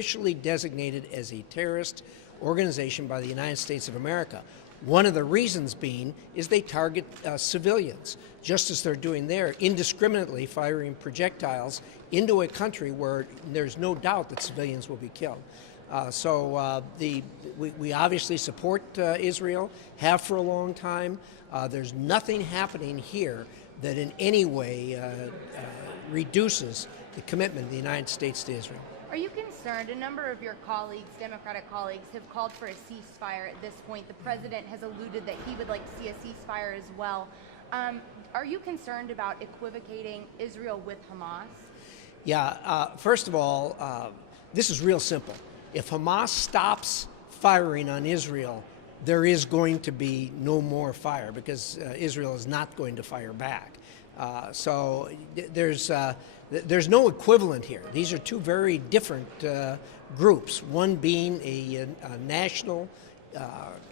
officially designated as a terrorist organization by the United States of America. One of the reasons being is they target civilians, just as they're doing there, indiscriminately firing projectiles into a country where there's no doubt that civilians will be killed. We obviously support Israel, have for a long time. There's nothing happening here that in any way reduces the commitment of the United States to Israel. Are you concerned? A number of your colleagues, Democratic colleagues, have called for a ceasefire at this point. The president has alluded that he would like to see a ceasefire as well. Are you concerned about equivocating Israel with Hamas? Yeah, first of all, this is real simple. If Hamas stops firing on Israel, there is going to be no more fire because Israel is not going to fire back. There's no equivalent here. These are two very different groups, one being a national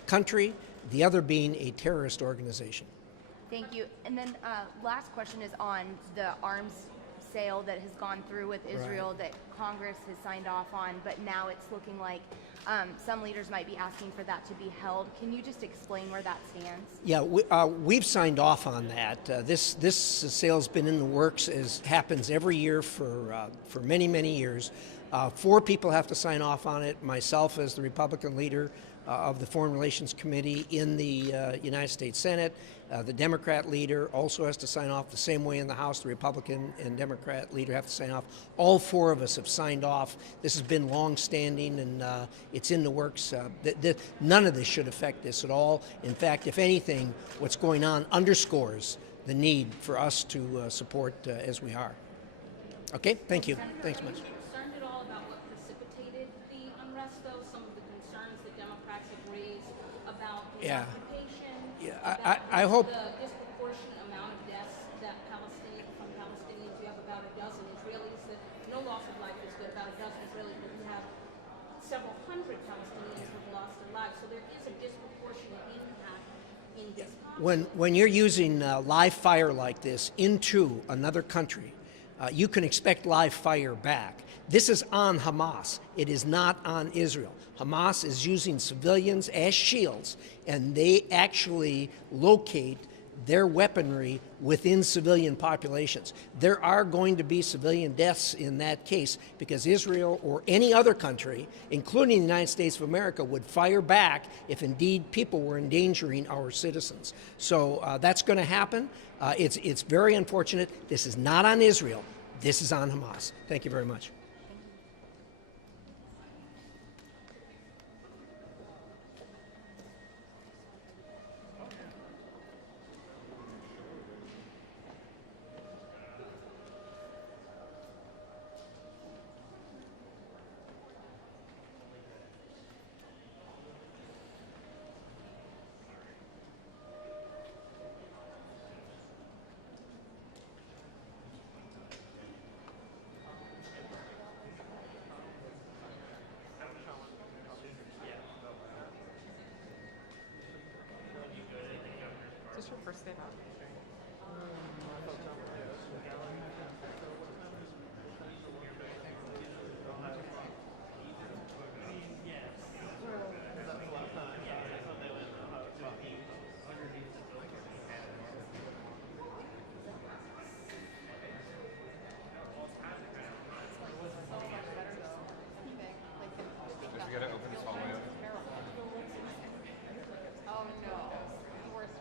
country, the other being a terrorist organization. Thank you. And then last question is on the arms sale that has gone through with Israel that Congress has signed off on, but now it's looking like some leaders might be asking for that to be held. Can you just explain where that stands? Yeah, we've signed off on that. This sale's been in the works, as happens every year for many, many years. 4 people have to sign off on it. Myself as the Republican leader of the Foreign Relations Committee in the United States Senate. The Democrat leader also has to sign off the same way in the House. The Republican and Democrat leader have to sign off. All 4 of us have signed off. This has been long-standing, and it's in the works. None of this should affect this at all. In fact, if anything, what's going on underscores the need for us to support as we are. Okay, thank you. Thanks much. Concerned at all about what precipitated the unrest, though? Some of the concerns that Democrats have raised about the occupation, I hope. The disproportionate amount of deaths that from Palestinians. You have about a dozen Israelis that no loss of life is good, about a dozen Israelis, but you have several hundred Palestinians who have lost their lives. So there is a disproportionate impact in this conflict. When you're using live fire like this into another country, you can expect live fire back. This is on Hamas. It is not on Israel. Hamas is using civilians as shields, and they actually locate their weaponry within civilian populations. There are going to be civilian deaths in that case because Israel or any other country, including the United States of America, would fire back if indeed people were endangering our citizens. So that's going to happen. It's very unfortunate. This is not on Israel. This is on Hamas. Thank you very much. Is this your first day back? We gotta open this hallway up. Oh no. Worst.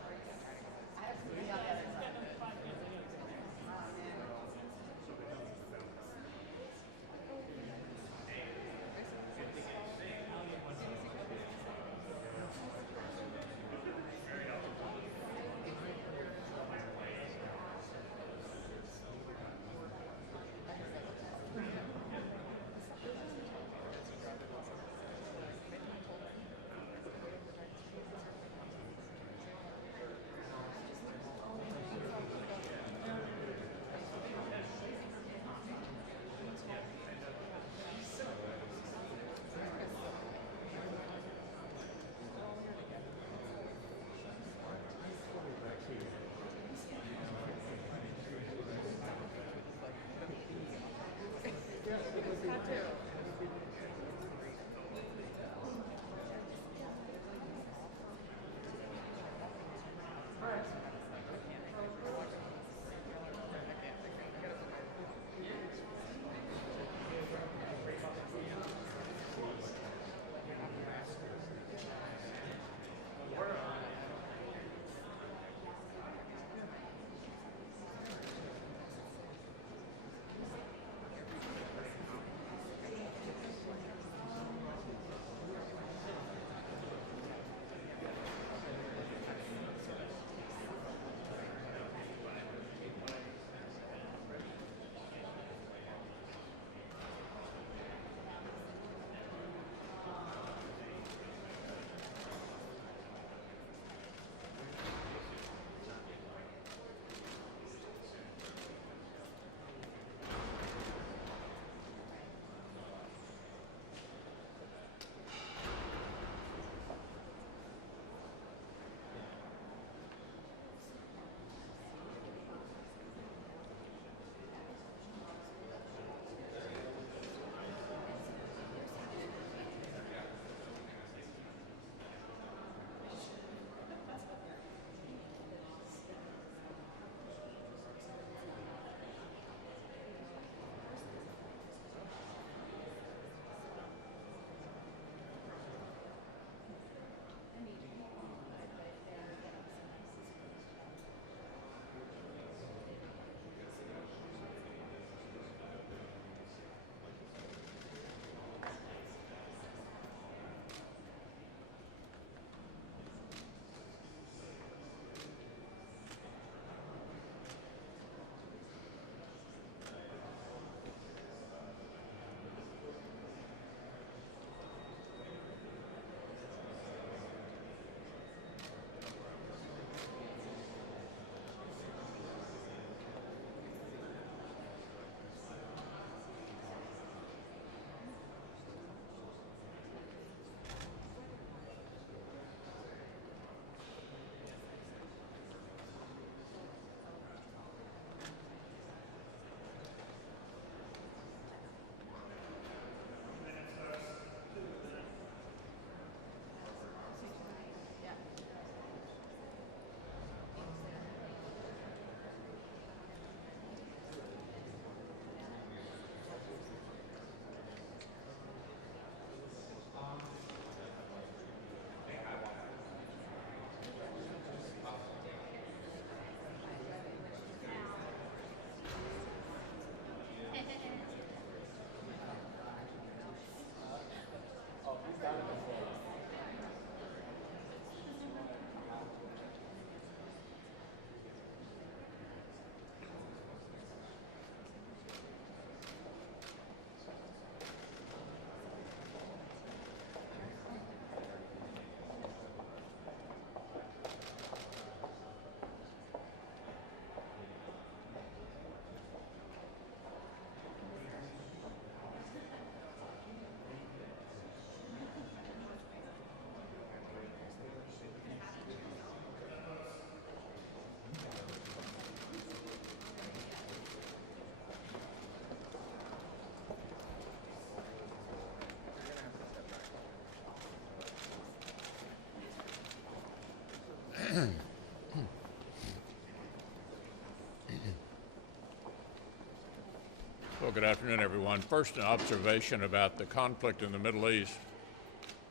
Good afternoon, everyone. First, an observation about the conflict in the Middle East.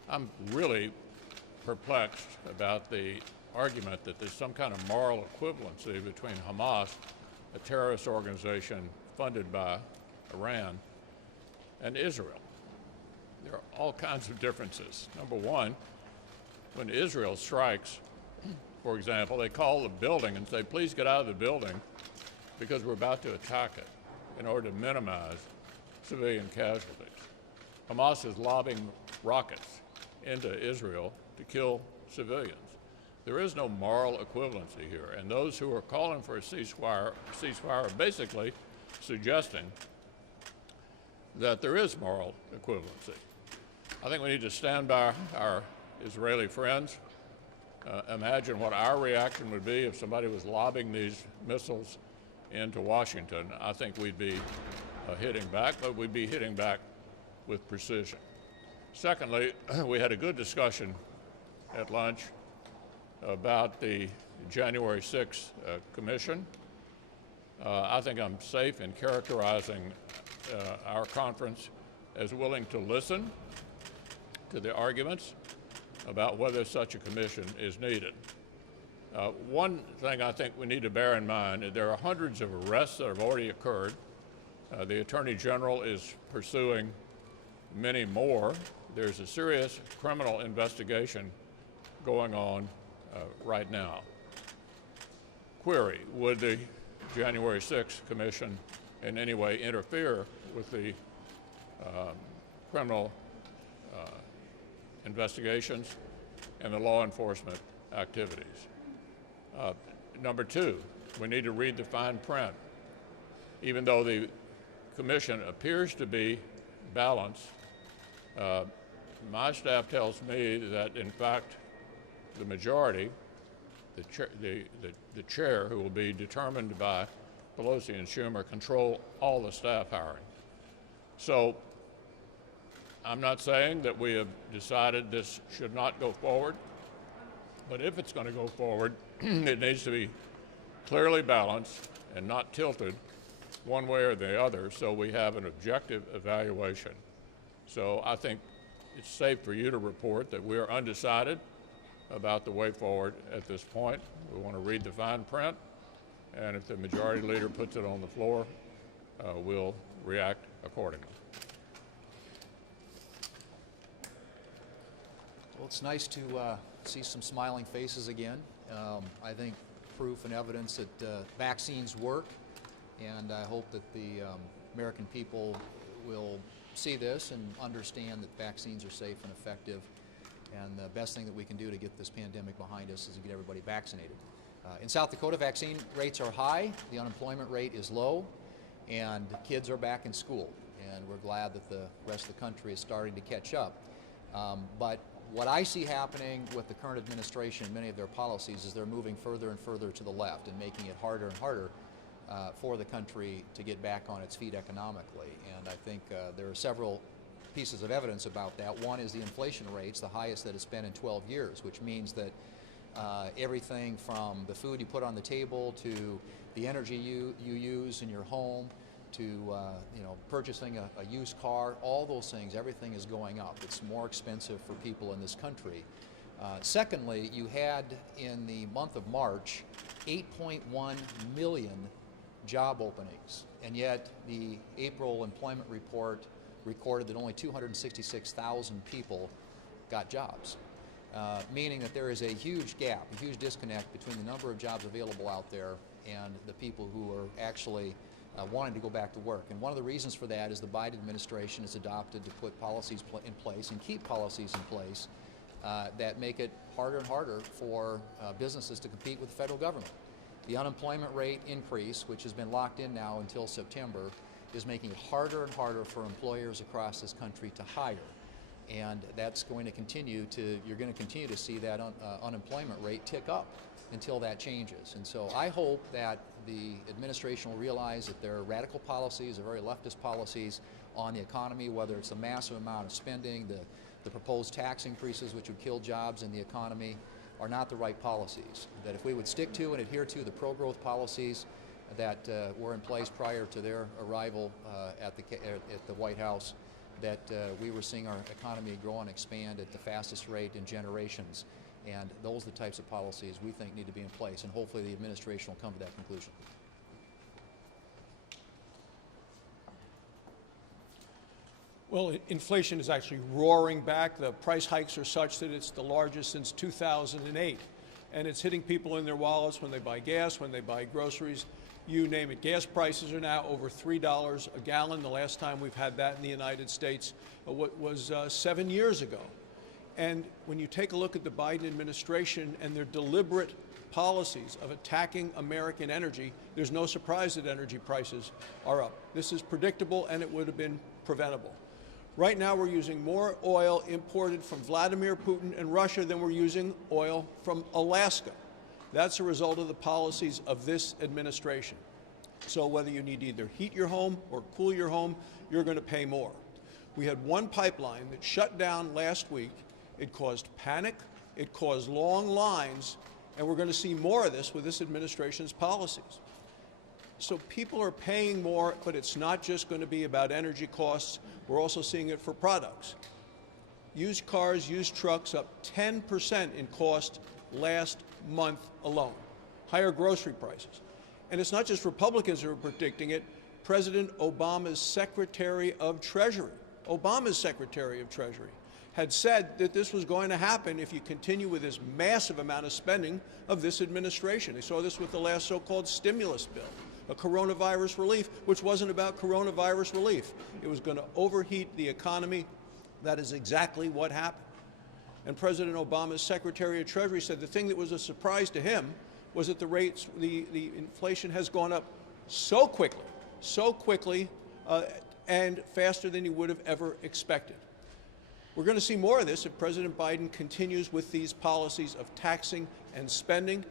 I'm really perplexed about the argument that there's some kind of moral equivalency between Hamas, a terrorist organization funded by Iran, and Israel. There are all kinds of differences. Number one, when Israel strikes, for example, they call the building and say, please get out of the building because we're about to attack it, in order to minimize civilian casualties. Hamas is lobbing rockets into Israel to kill civilians. There is no moral equivalency here, and those who are calling for a ceasefire are basically suggesting that there is moral equivalency. I think we need to stand by our Israeli friends. Imagine what our reaction would be if somebody was lobbing these missiles into Washington. I think we'd be hitting back, but we'd be hitting back with precision. Secondly, we had a good discussion at lunch about the January 6th commission. I think I'm safe in characterizing our conference as willing to listen to the arguments about whether such a commission is needed. One thing I think we need to bear in mind, there are hundreds of arrests that have already occurred. The Attorney General is pursuing many more. There's a serious criminal investigation going on right now. Query, would the January 6th Commission in any way interfere with the criminal investigations and the law enforcement activities? Number two, we need to read the fine print. Even though the commission appears to be balanced, my staff tells me that, in fact, the majority, the chair, who will be determined by Pelosi and Schumer, control all the staff hiring. So I'm not saying that we have decided this should not go forward, but if it's going to go forward, it needs to be clearly balanced and not tilted one way or the other, so we have an objective evaluation. So I think it's safe for you to report that we are undecided about the way forward at this point. We want to read the fine print, and if the majority leader puts it on the floor, we'll react accordingly. Well, it's nice to see some smiling faces again. I think proof and evidence that vaccines work, and I hope that the American people will see this and understand that vaccines are safe and effective, and the best thing that we can do to get this pandemic behind us is to get everybody vaccinated. In South Dakota, vaccine rates are high, the unemployment rate is low, and kids are back in school, and we're glad that the rest of the country is starting to catch up. But what I see happening with the current administration, many of their policies, is they're moving further and further to the left and making it harder and harder for the country to get back on its feet economically. And I think there are several pieces of evidence about that. One is the inflation rates, the highest that it's been in 12 years, which means that everything from the food you put on the table to the energy you use in your home to purchasing a used car, all those things, everything is going up. It's more expensive for people in this country. Secondly, you had in the month of March 8.1 million job openings, and yet the April employment report recorded that only 266,000 people got jobs, meaning that there is a huge gap, a huge disconnect between the number of jobs available out there and the people who are actually wanting to go back to work. And one of the reasons for that is the Biden administration has adopted to put policies in place and keep policies in place that make it harder and harder for businesses to compete with the federal government. The unemployment rate increase, which has been locked in now until September, is making it harder and harder for employers across this country to hire. And that's going to continue you're going to continue to see that unemployment rate tick up until that changes. And so I hope that the administration will realize that there are radical policies, very leftist policies on the economy, whether it's the massive amount of spending, the proposed tax increases which would kill jobs in the economy, are not the right policies. That if we would stick to and adhere to the pro-growth policies, that were in place prior to their arrival at the White House, that we were seeing our economy grow and expand at the fastest rate in generations. And those are the types of policies we think need to be in place, and hopefully the administration will come to that conclusion. Well, inflation is actually roaring back. The price hikes are such that it's the largest since 2008. And it's hitting people in their wallets when they buy gas, when they buy groceries, you name it. Gas prices are now over $3 a gallon. The last time we've had that in the United States was 7 years ago. And when you take a look at the Biden administration and their deliberate policies of attacking American energy, there's no surprise that energy prices are up. This is predictable, and it would have been preventable. Right now, we're using more oil imported from Vladimir Putin and Russia than we're using oil from Alaska. That's a result of the policies of this administration. So whether you need to either heat your home or cool your home, you're going to pay more. We had one pipeline that shut down last week. It caused panic, it caused long lines, and we're going to see more of this with this administration's policies. So people are paying more, but it's not just going to be about energy costs. We're also seeing it for products. Used cars, used trucks up 10% in cost last month alone. Higher grocery prices. And it's not just Republicans who are predicting it. President Obama's Secretary of Treasury, had said that this was going to happen if you continue with this massive amount of spending of this administration. They saw this with the last so-called stimulus bill, a coronavirus relief, which wasn't about coronavirus relief. It was going to overheat the economy. That is exactly what happened. And President Obama's Secretary of Treasury said the thing that was a surprise to him was that the inflation has gone up so quickly, and faster than he would have ever expected. We're going to see more of this if President Biden continues with these policies of taxing and spending.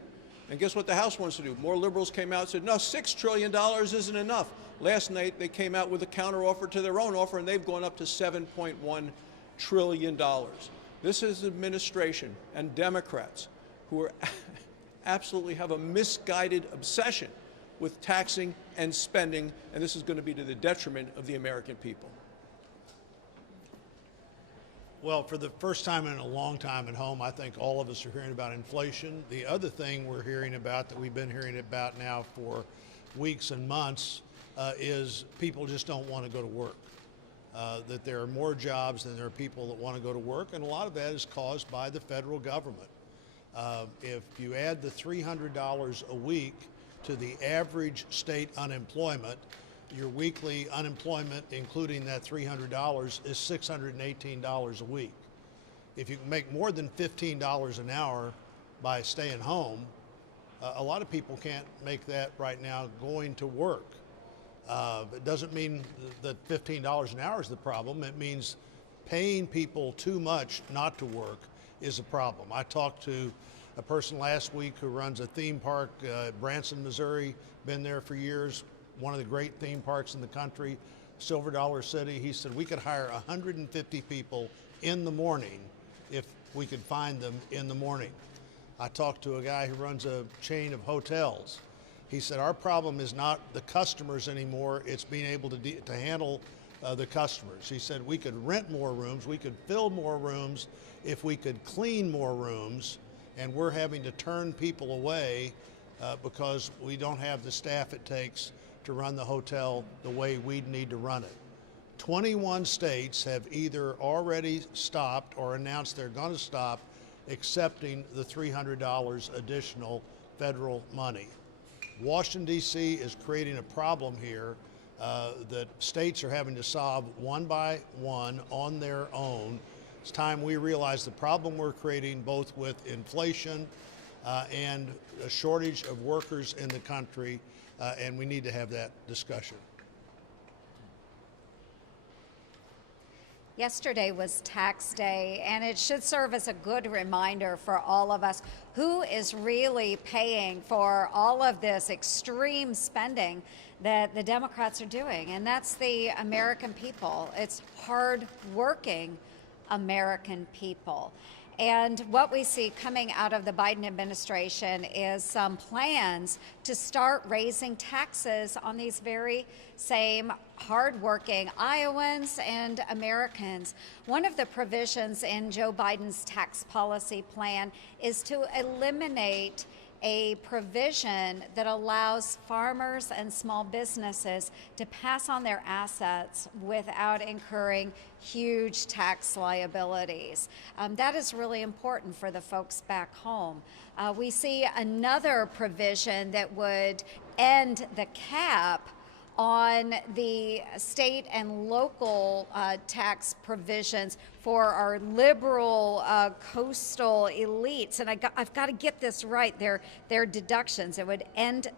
And guess what the House wants to do? More liberals came out and said, no, $6 trillion isn't enough. Last night, they came out with a counteroffer to their own offer, and they've gone up to $7.1 trillion. This is administration and Democrats who are absolutely have a misguided obsession with taxing and spending, and this is going to be to the detriment of the American people. Well, for the first time in a long time at home, I think all of us are hearing about inflation. The other thing we're hearing about, that we've been hearing about now for weeks and months, is people just don't want to go to work. That there are more jobs than there are people that want to go to work, and a lot of that is caused by the federal government. If you add the $300 a week to the average state unemployment, your weekly unemployment, including that $300, is $618 a week. If you can make more than $15 an hour by staying home, a lot of people can't make that right now going to work. It doesn't mean that $15 an hour is the problem. It means paying people too much not to work is a problem. I talked to a person last week who runs a theme park, Branson, Missouri, been there for years, one of the great theme parks in the country, Silver Dollar City. He said we could hire 150 people in the morning if we could find them in the morning. I talked to a guy who runs a chain of hotels. He said our problem is not the customers anymore, it's being able to handle the customers. He said we could rent more rooms, we could fill more rooms if we could clean more rooms, and we're having to turn people away because we don't have the staff it takes to run the hotel the way we'd need to run it. 21 states have either already stopped or announced they're going to stop accepting the $300 additional federal money. Washington, D.C. is creating a problem here that states are having to solve one by one on their own. It's time we realize the problem we're creating, both with inflation and a shortage of workers in the country, and we need to have that discussion. Yesterday was tax day, and it should serve as a good reminder for all of us who is really paying for all of this extreme spending that the Democrats are doing, and that's the American people. It's hard-working American people. And what we see coming out of the Biden administration is some plans to start raising taxes on these very same hardworking Iowans and Americans. One of the provisions in Joe Biden's tax policy plan is to eliminate a provision that allows farmers and small businesses to pass on their assets without incurring huge tax liabilities. That is really important for the folks back home. We see another provision that would end the cap on the state and local tax provisions for our liberal coastal elites. And I've got to get this right, their deductions. It would end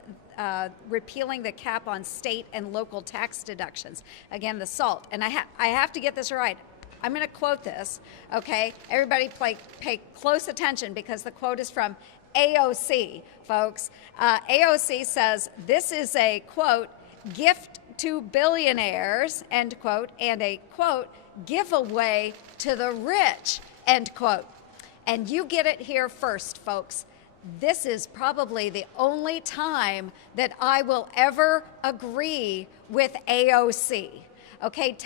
repealing the cap on state and local tax deductions. Again, the SALT. And I have to get this right. I'm going to quote this, okay? Everybody pay close attention because the quote is from AOC, folks. AOC says, this is a, quote, gift to billionaires, end quote, and a, quote, giveaway to the rich, end quote. And you get it here first, folks. This is probably the only time that I will ever agree with AOC. Okay,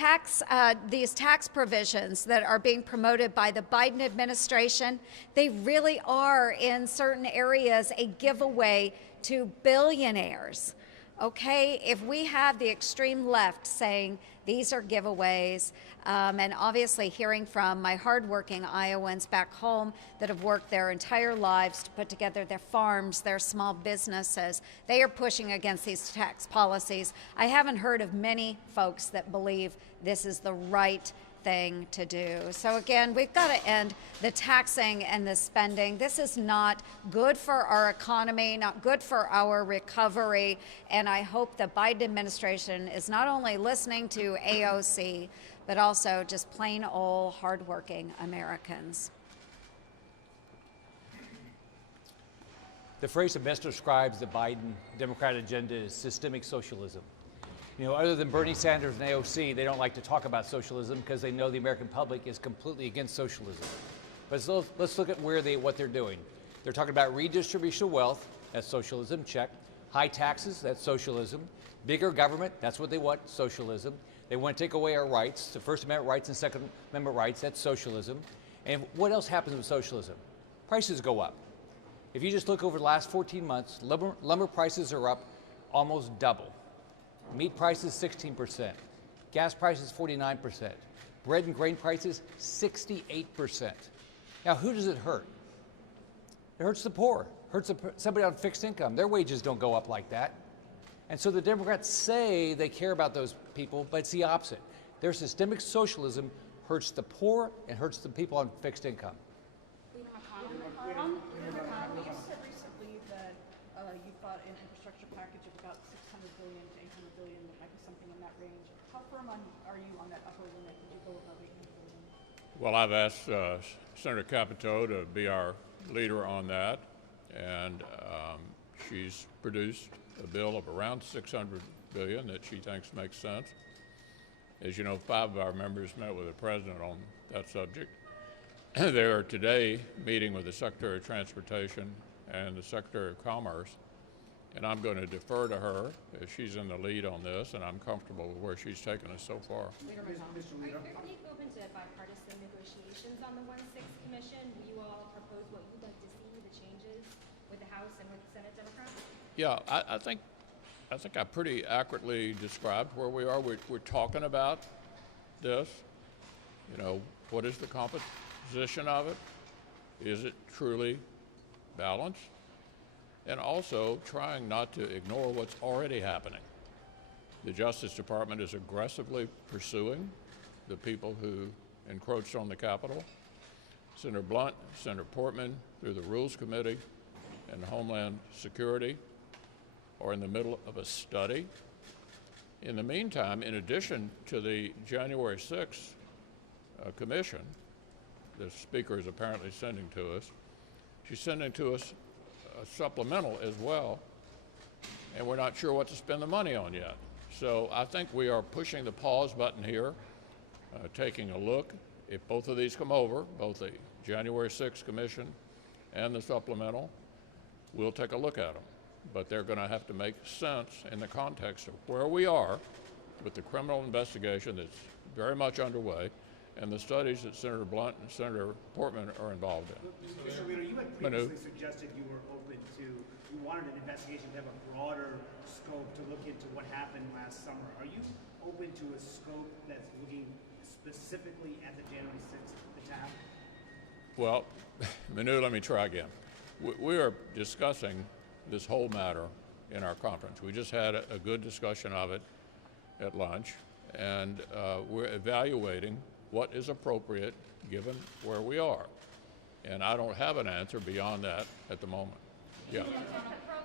these tax provisions that are being promoted by the Biden administration, they really are in certain areas a giveaway to billionaires. Okay, if we have the extreme left saying these are giveaways, and obviously hearing from my hardworking Iowans back home that have worked their entire lives to put together their farms, their small businesses, they are pushing against these tax policies. I haven't heard of many folks that believe this is the right thing to do. So again, we've got to end the taxing and the spending. This is not good for our economy, not good for our recovery. And I hope the Biden administration is not only listening to AOC, but also just plain old hardworking Americans. The phrase that best describes the Biden Democratic agenda is systemic socialism. You know, other than Bernie Sanders and AOC, they don't like to talk about socialism because they know the American public is completely against socialism. But let's look at what they're doing. They're talking about redistribution of wealth, that's socialism, check. High taxes, that's socialism. Bigger government, that's what they want, socialism. They want to take away our rights, the First Amendment rights and Second Amendment rights, that's socialism. And what else happens with socialism? Prices go up. If you just look over the last 14 months, lumber prices are up almost double. Meat prices, 16%. Gas prices, 49%. Bread and grain prices, 68%. Now, who does it hurt? It hurts the poor. It hurts somebody on fixed income. Their wages don't go up like that. And so the Democrats say they care about those people, but it's the opposite. Their systemic socialism hurts the poor and hurts the people on fixed income. You said recently that you thought an infrastructure package of about $600 billion to $800 billion, might be something in that range. How firm are you on that upper limit? Did you go above $800 billion? Well, I've asked Senator Capito to be our leader on that, and she's produced a bill of around $600 billion that she thinks makes sense. As you know, 5 of our members met with the president on that subject. They are today meeting with the Secretary of Transportation and the Secretary of Commerce, and I'm going to defer to her as she's in the lead on this, and I'm comfortable with where she's taken us so far. Are you open to bipartisan negotiations on the 1/6 Commission? Will you all propose what you'd like to see, the changes with the House and with the Senate Democrats? Yeah, I think I pretty accurately described where we are. We're talking about this. You know, what is the composition of it? Is it truly balanced? And also trying not to ignore what's already happening. The Justice Department is aggressively pursuing the people who encroached on the Capitol. Senator Blunt, Senator Portman, through the Rules Committee and Homeland Security, are in the middle of a study. In the meantime, in addition to the January 6th commission, the Speaker is apparently sending to us, she's sending to us a supplemental as well, and we're not sure what to spend the money on yet. So I think we are pushing the pause button here, taking a look if both of these come over, both the January 6th commission and the supplemental, we'll take a look at them. But they're going to have to make sense in the context of where we are with the criminal investigation that's very much underway and the studies that Senator Blunt and Senator Portman are involved in. Mr. Leader, you had previously suggested you were open to, you wanted an investigation to have a broader scope to look into what happened last summer. Are you open to a scope that's looking specifically at the January 6th attack? Well, Manu, let me try again. We are discussing this whole matter in our conference. We just had a good discussion of it at lunch, and we're evaluating what is appropriate given where we are. And I don't have an answer beyond that at the moment. Yeah.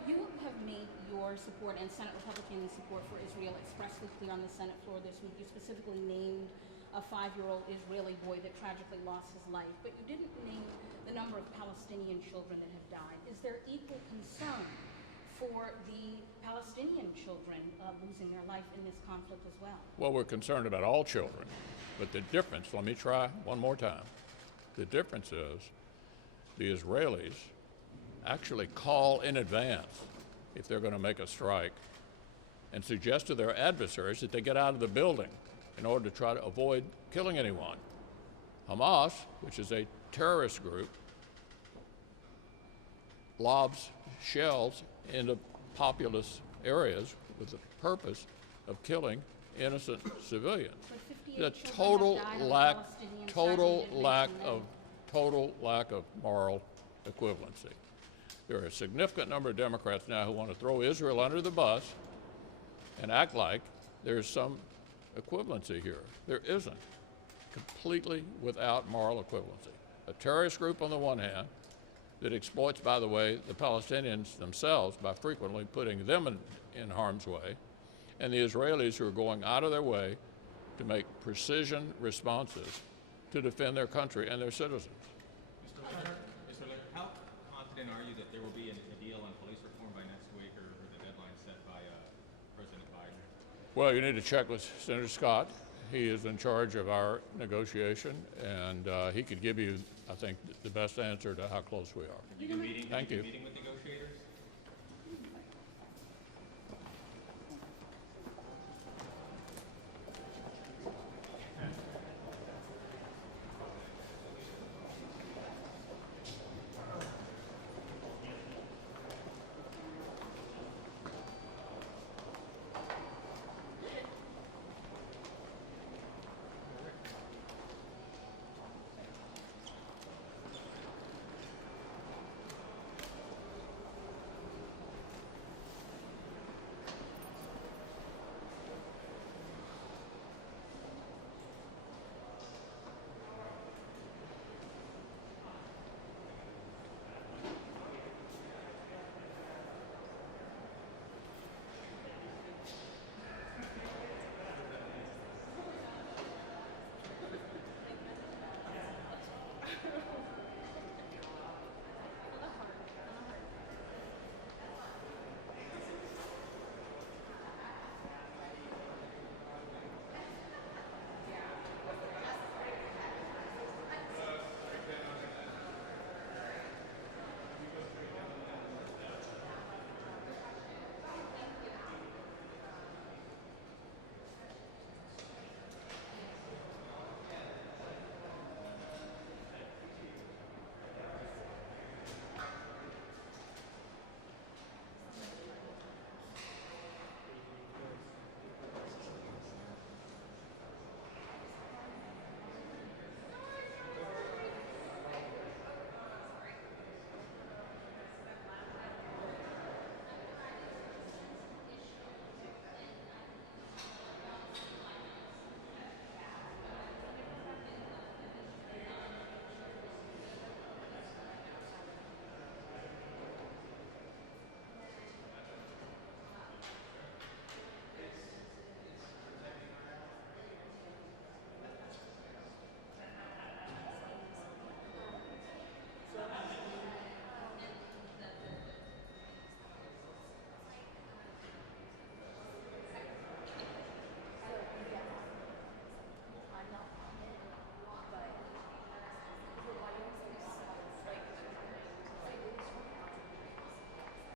You have made your support and Senate Republican support for Israel expressly clear on the Senate floor this week. You specifically named a 5-year-old Israeli boy that tragically lost his life, but you didn't name the number of Palestinian children that have died. Is there equal concern for the Palestinian children losing their life in this conflict as well? Well, we're concerned about all children, but the difference, let me try one more time. The difference is the Israelis actually call in advance if they're going to make a strike and suggest to their adversaries that they get out of the building in order to try to avoid killing anyone. Hamas, which is a terrorist group, lobs shells into populous areas with the purpose of killing innocent civilians. The total lack of moral equivalency. There are a significant number of Democrats now who want to throw Israel under the bus and act like there's some equivalency here. There isn't. Completely without moral equivalency. A terrorist group on the one hand that exploits, by the way, the Palestinians themselves by frequently putting them in harm's way, and the Israelis who are going out of their way to make precision responses to defend their country and their citizens. Mr. Leader, how confident are you that there will be a deal on police reform by next week or the deadline set by President Biden? Well, you need to check with Senator Scott. He is in charge of our negotiation, and he could give you, I think, the best answer to how close we are. Have you been meeting, Thank you. Meeting with negotiators?